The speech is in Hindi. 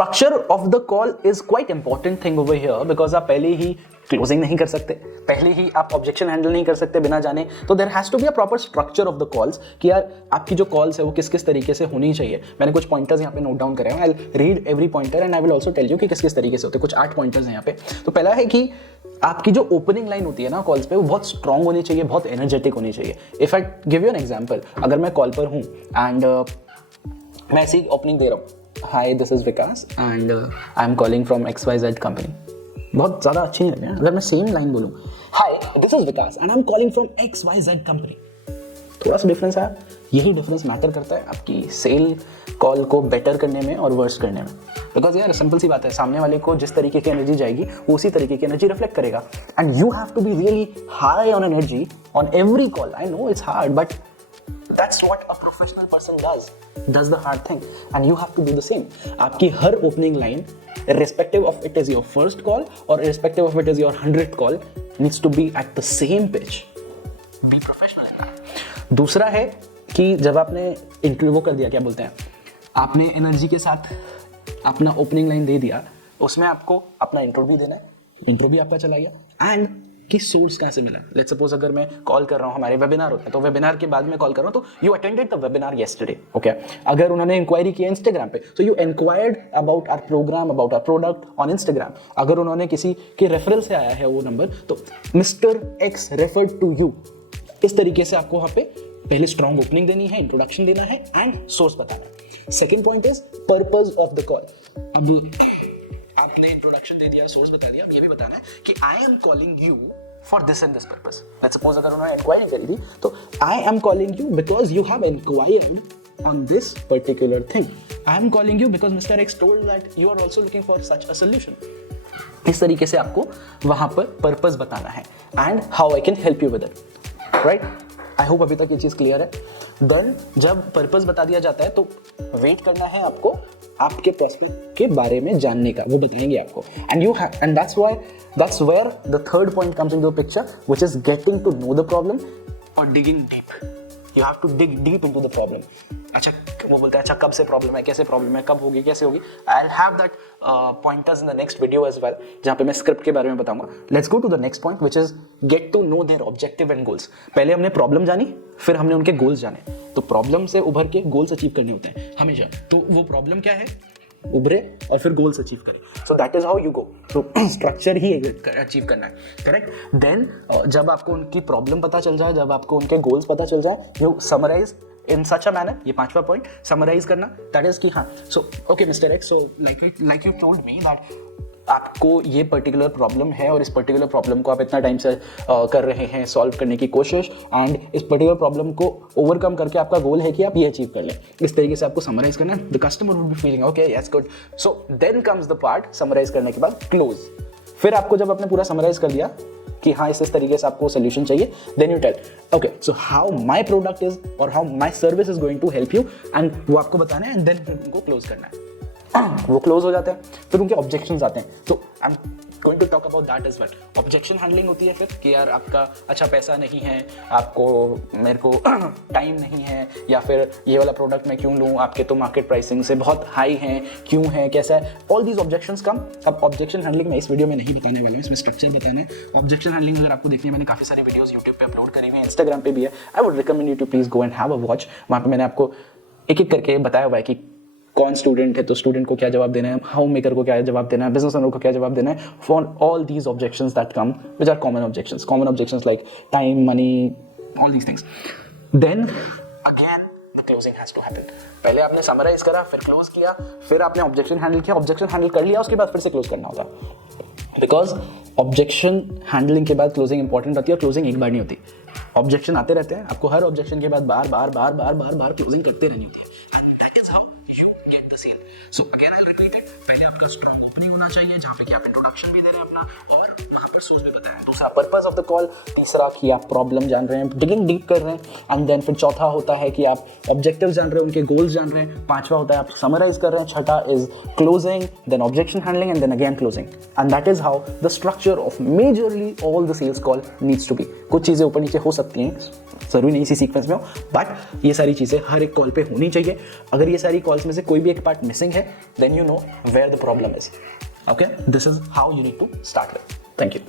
Structure of the call is quite important thing over here, because आप पहले ही क्लोजिंग नहीं कर सकते, पहले ही आप ऑब्जेक्शन हैंडल नहीं कर सकते बिना जाने। तो there has to be a proper structure of the calls कि यार आपकी जो कॉल्स है वो किस किस तरीके से होनी चाहिए। मैंने कुछ पॉइंटर्स यहाँ पे नोट डाउन करे हैं, I will read every pointer and I will also tell you कि किस किस तरीके से होते हैं। कुछ 8 पॉइंटर्स हैं यहाँ पे। तो पहला है कि आपकी जो ओपनिंग लाइन होती है ना कॉल्स पे, वो बहुत स्ट्रांग होनी चाहिए, बहुत एनर्जेटिक होनी चाहिए। If I give you an example, अगर मैं कॉल पर हूँ एंड मैं ऐसी ओपनिंग दे रहा हूँ, high this is Vikas and I am calling from XYZ company, बहुत ज़्यादा अच्छी नहीं लगेगा। अगर मैं सेम लाइन बोलूँ, high this is Vikas and I am calling from XYZ company, थोड़ा सा डिफरेंस है। यही डिफरेंस मैटर करता है आपकी सेल कॉल को बेटर करने में और वर्स करने में। बिकॉज यार सिंपल सी बात है, सामने वाले को जिस तरीके की एनर्जी जाएगी वो उसी तरीके की एनर्जी रिफ्लेक्ट करेगा। And you have to be really high on energy on every call. I know it's hard, but that's what a professional person does the hard thing and you have to do the same. आपकी हर opening line, irrespective of it is your first call or irrespective of it is your 100th call, needs to be at the same pitch. Be professional. दूसरा है कि जब आपने इंटरव्यू कर दिया, क्या बोलते हैं, आपने एनर्जी के साथ अपना ओपनिंग लाइन दे दिया, उसमें आपको अपना इंटरव्यू देना है, इंटरव्यू आपका चला गया एंड कि सोर्स कहाँ से मिला। लेट्स सपोज अगर मैं कॉल कर रहा हूँ, हमारे वेबिनार होता है, तो वेबिनार के बाद में कॉल कर रहा हूँ, तो you attended the webinar yesterday, okay. अगर उन्होंने इंक्वायरी किया इंस्टाग्राम पे, तो you enquired about our programme, about our product on Instagram. अगर उन्होंने किसी के रेफरल से आया है वो नंबर, तो mister X referred to you. इस तरीके से आपको वहाँ पे पहले स्ट्रॉन्ग ओपनिंग देनी है, इंट्रोडक्शन देना है एंड सोर्स बताना है। Second point is purpose of the call. अब आपने इंट्रोडक्शन दे दिया, सोर्स बता दिया, अब ये भी बताना है कि I am calling you for this and this purpose. Let's suppose अगर उन्होंने इंक्वायरी करी थी, तो I am calling you because you have enquired on this particular thing. I am calling you because mister X told that you are also looking for such a solution. इस तरीके से आपको वहां पर पर्पस बताना है and how I can help you with it, right. I hope अभी तक ये चीज क्लियर है। देन जब पर्पस बता दिया जाता है, तो वेट करना है आपको आपके प्रोस्पेक्ट के बारे में जानने का, वो बताएंगे आपको। And that's where the third point comes into the picture, which is getting to know the problem or digging deep. You have to dig deep into the problem. अच्छा, वो बोलता है अच्छा कब से प्रॉब्लम है, कैसे प्रॉब्लम है, कब होगी, कैसे होगी। I'll have that pointers in the next video as well, जहाँ पे मैं स्क्रिप्ट के बारे में बताऊंगा। Let's go to the next point, which is get to know their objective and goals. पहले हमने प्रॉब्लम जानी, फिर हमने उनके गोल्स जाने। तो प्रॉब्लम से उभर के गोल्स अचीव करने होते हैं हमेशा। तो वो प्रॉब्लम क्या है, उभरे और फिर गोल्स अचीव करें। So that is how you go. तो स्ट्रक्चर ही अचीव करना है, करेक्ट। देन जब आपको उनकी प्रॉब्लम पता चल जाए, जब आपको उनके गोल्स पता चल जाए, you summarise in such a manner. ये 5वां पॉइंट समराइज करना, दैट इज कि हाँ, so okay mister X, so like you told me that आपको ये पर्टिकुलर प्रॉब्लम है और इस पर्टिकुलर प्रॉब्लम को आप इतना टाइम से कर रहे हैं सॉल्व करने की कोशिश, एंड इस पर्टिकुलर प्रॉब्लम को ओवरकम करके आपका गोल है कि आप ये अचीव कर लें। इस तरीके से आपको समराइज करना है। The customer would be feeling okay yes good. So then comes the part, summarise करने के बाद क्लोज। फिर आपको जब आपने पूरा समराइज कर दिया कि हाँ इस तरीके से आपको सोल्यूशन चाहिए, then you tell okay so how my product is और how my service is going to help you, and वो आपको बताना है एंड देन फिर उनको क्लोज करना है। वो क्लोज हो जाते हैं, फिर उनके ऑब्जेक्शंस आते हैं। तो I am going to talk about that as well. Objection handling होती है फिर कि यार आपका अच्छा पैसा नहीं है, आपको मेरे को टाइम नहीं है, या फिर ये वाला प्रोडक्ट मैं क्यों लूँ, आपके तो मार्केट प्राइसिंग से बहुत हाई हैं, क्यों है, कैसा है, ऑल दीज ऑब्जेक्शंस कम। अब ऑब्जेक्शन हैंडलिंग मैं इस वीडियो में नहीं बताने वाला हूँ, इसमें स्ट्रक्चर बताना है। ऑब्जेक्शन हैंडलिंग अगर आपको देखनी है, मैंने काफ़ी सारी वीडियोज़ यूट्यूब पे अपलोड करी हुई है, इंस्टाग्राम पे भी है। I would recommend you to please go and have a watch. वहाँ पे मैंने आपको एक एक करके बताया हुआ है कि कौन स्टूडेंट है तो स्टूडेंट को क्या जवाब देना है, हाउ मेकर को क्या जवाब देना है, बिजनेस ओनर को क्या जवाब देना है, for all these objections that come which are common objections like time, money, all these things. Then again the closing has to happen. पहले आपने समराइज करा, फिर क्लोज किया, फिर आपने ऑब्जेक्शन हैंडल किया, ऑब्जेक्शन हैंडल कर लिया, उसके बाद फिर से क्लोज करना होता है। बिकॉज ऑब्जेक्शन हैंडलिंग के बाद क्लोजिंग इंपॉर्टेंट होती है, और क्लोजिंग एक बार नहीं होती, ऑब्जेक्शन आते रहते हैं। आपको हर ऑब्जेक्शन के बाद बार बार क्लोजिंग करते रहनी होती है। So again I'll repeat it, पहले आपका स्ट्रॉन्ग ओपनिंग होना चाहिए जहाँ पे कि आप इंट्रोडक्शन भी दे रहे हैं अपना और वहाँ पर सोर्स भी बताया। दूसरा पर्पस ऑफ द कॉल, तीसरा कि आप प्रॉब्लम जान रहे हैं, डिगिंग डीप कर रहे हैं, एंड देन फिर चौथा होता है कि आप ऑब्जेक्टिव जान रहे हैं, उनके गोल्स जान रहे हैं, पांचवा होता है आप समराइज कर रहे हैं, छठा is closing, then objection handling and then again closing, and that is how the structure of majorly all the sales call needs to be. कुछ चीज़ें ऊपर नीचे हो सकती हैं, जरूरी नहीं इसी सीक्वेंस में हो, बट ये सारी चीज़ें हर एक कॉल पे होनी चाहिए। अगर ये सारी कॉल्स में से कोई भी एक पार्ट मिसिंग है, then you know where the problem is. Okay, this is how you need to start with. Thank you.